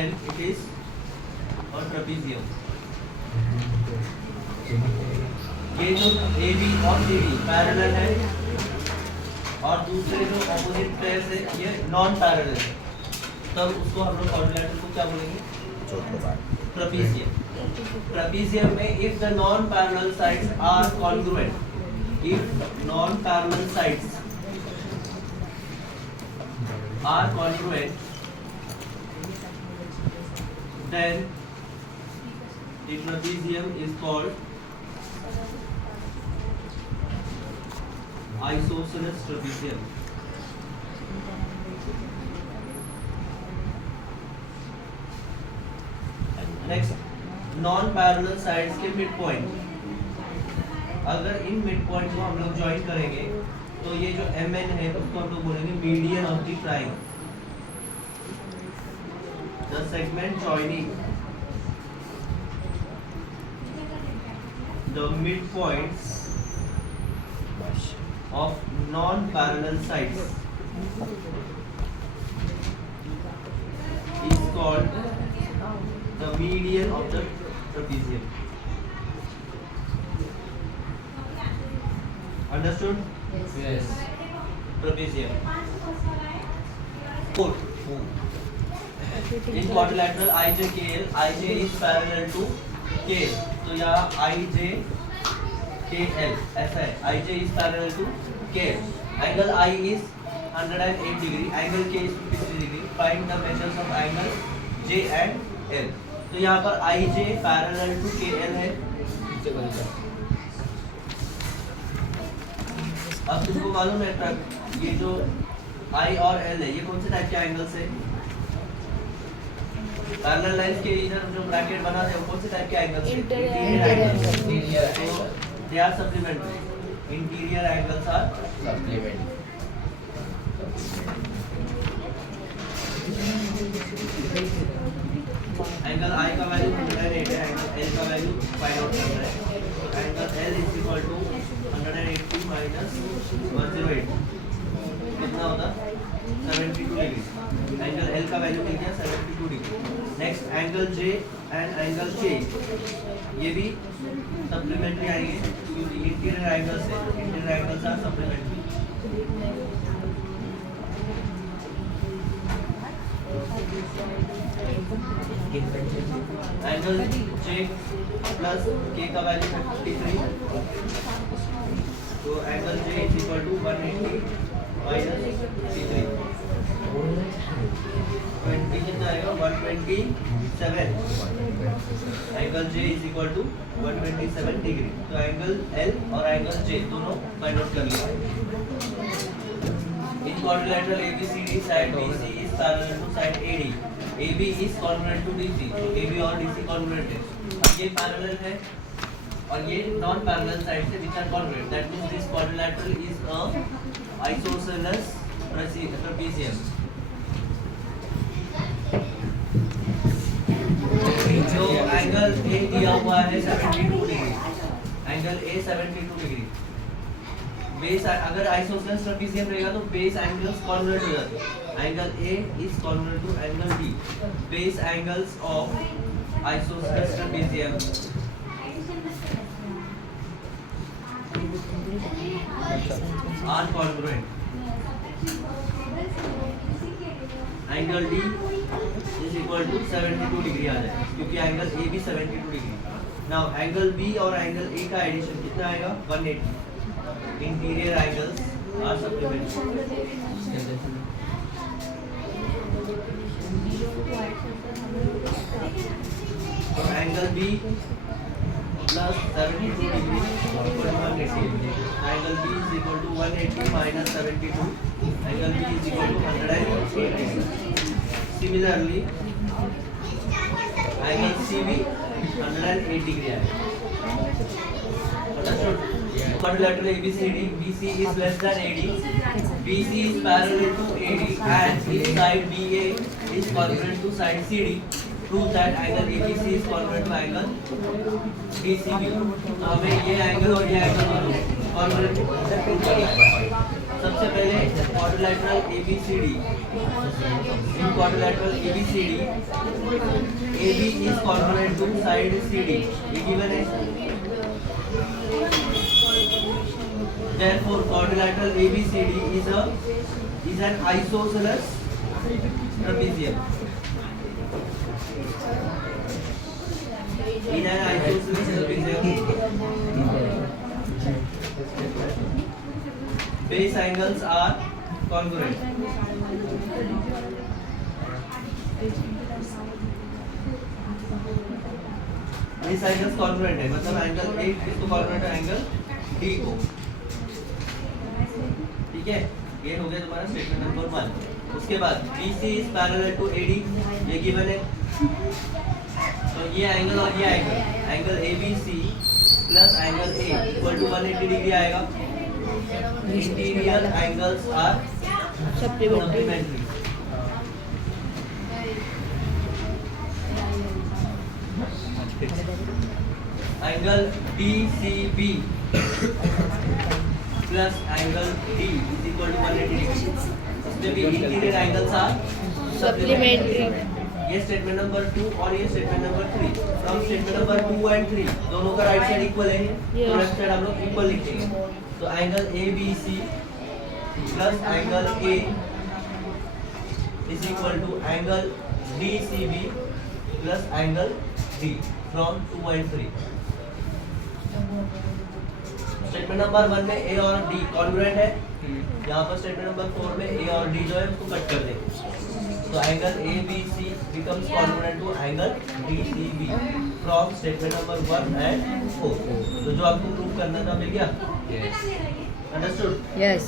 then it is a trapezium. ये जो AB और CD पैरेलल है और दूसरे जो ऑपोजिट प्लेयर्स है ये नॉन पैरेलल है, तब उसको हम लोग क्वाड्रिलेटरल को क्या बोलेंगे? ट्रेपेजियम. ट्रेपेजियम में if the non parallel sides are congruent, if non parallel sides are congruent, then the trapezium is called isosceles trapezium. Next, non parallel sides के मिड पॉइंट. अगर इन मिड पॉइंट को हम लोग ज्वाइन करेंगे तो ये जो MN है उसको हम लोग बोलेंगे median of the triangle. The segment joining the mid points of non-parallel sides is called the median of the trapezium. Understood? Yes. Trapezium. 4. In quadrilateral IJKL, IJ is parallel to KL. तो यहाँ IJ KL ऐसा है. IJ is parallel to KL. Angle I is 108 degree. Angle K is 53 degree. Find the measures of angle J and L. तो यहाँ पर IJ parallel to KL है. अब तुमको मालूम है ये जो I और L है ये कौन से टाइप के एंगल्स है? पैरेलल लाइंस के इधर जो ब्रैकेट बना है वो कौन से टाइप के एंगल्स है? Interior angles. They are supplementary. Interior angles are Supplement. Angle I का वैल्यू 108 है, एंगल L का वैल्यू फाइंड आउट करना है. Angle L is equal to 180 minus 108 कितना होता? 72 डिग्री. एंगल L का वैल्यू कितना? 72 degree. Next angle J and angle K ये भी सप्लीमेंट्री आएंगे क्योंकि इंटीरियर एंगल्स है. Interior angles are supplementary. Angle J plus K का वैल्यू 53 तो angle J is equal to 180 minus 53 20 कितना आएगा? 127. Angle J is equal to 127 degree. तो एंगल L और एंगल J दोनों फाइंड आउट कर लिया. In quadrilateral ABCD side BC is parallel to side AD. AB is congruent to DC. तो AB और DC congruent है. अब ये पैरेलल है और ये नॉन पैरेलल साइड से which are congruent. That means this quadrilateral is a isosceles trapezium. जो एंगल A दिया हुआ है 72 degree. Angle A 72 degree. Base अगर आइसोसेलेस ट्रेपेजियम रहेगा तो बेस एंगल्स कॉन्ग्रुएंट हो जाते हैं. Angle A is congruent to angle B. Base angles of isosceles trapezium are congruent. Angle D is equal to 72 degree आ जाएगा क्योंकि एंगल A भी 72 डिग्री. नाउ एंगल B और एंगल A का addition कितना आएगा? 180. Interior angles are supplementary. तो angle B plus 72 degree equal to 180. Angle B is equal to 180 minus 72. Angle B is equal to 180. Similarly, angle CB 108 degree आएगा. Understood? Quadrilateral ABCD, BC is less than AD, BC is parallel to AD, and if side BA is congruent to side CD, prove that angle ABC is congruent to angle BCB. तो हमें ये angle और ये एंगल दोनों congruent करना है. सबसे पहले quadrilateral ABCD In quadrilateral ABCD, AB is congruent to side CD. ये given है. Therefore, quadrilateral ABCD is an isosceles trapezium. In an isosceles trapezium, base angles are congruent. Base angles congruent है, मतलब एंगल A किसको congruent है, angle D को. ठीक है, ये हो गया तुम्हारा स्टेटमेंट नंबर 1. उसके बाद BC is parallel to AD, ये गिवन है. तो ये एंगल और ये angle ABC plus angle A equal to 180 degree आएगा. Interior angles are supplementary. Angle DCB plus angle D is equal to 180 degree. इसमें भी इंटीरियर एंगल्स आर सप्लीमेंट्री. ये स्टेटमेंट नंबर 2 और ये statement number 3. From statement number 2 and 3 दोनों का right side equal है, तो लेफ्ट साइड हम लोग इक्वल लिखेंगे. तो angle ABC plus angle A is equal to angle DCB plus angle D from 2 and 3. Statement number 1 में A और D कॉन्ग्रुएंट है. यहाँ पर स्टेटमेंट नंबर 4 में A और D जो है उसको कट कर देंगे. तो angle ABC becomes congruent to angle DCB from statement number 1 and 4. तो जो आपको प्रूव करना था मिल गया. Yes. Understood? Yes.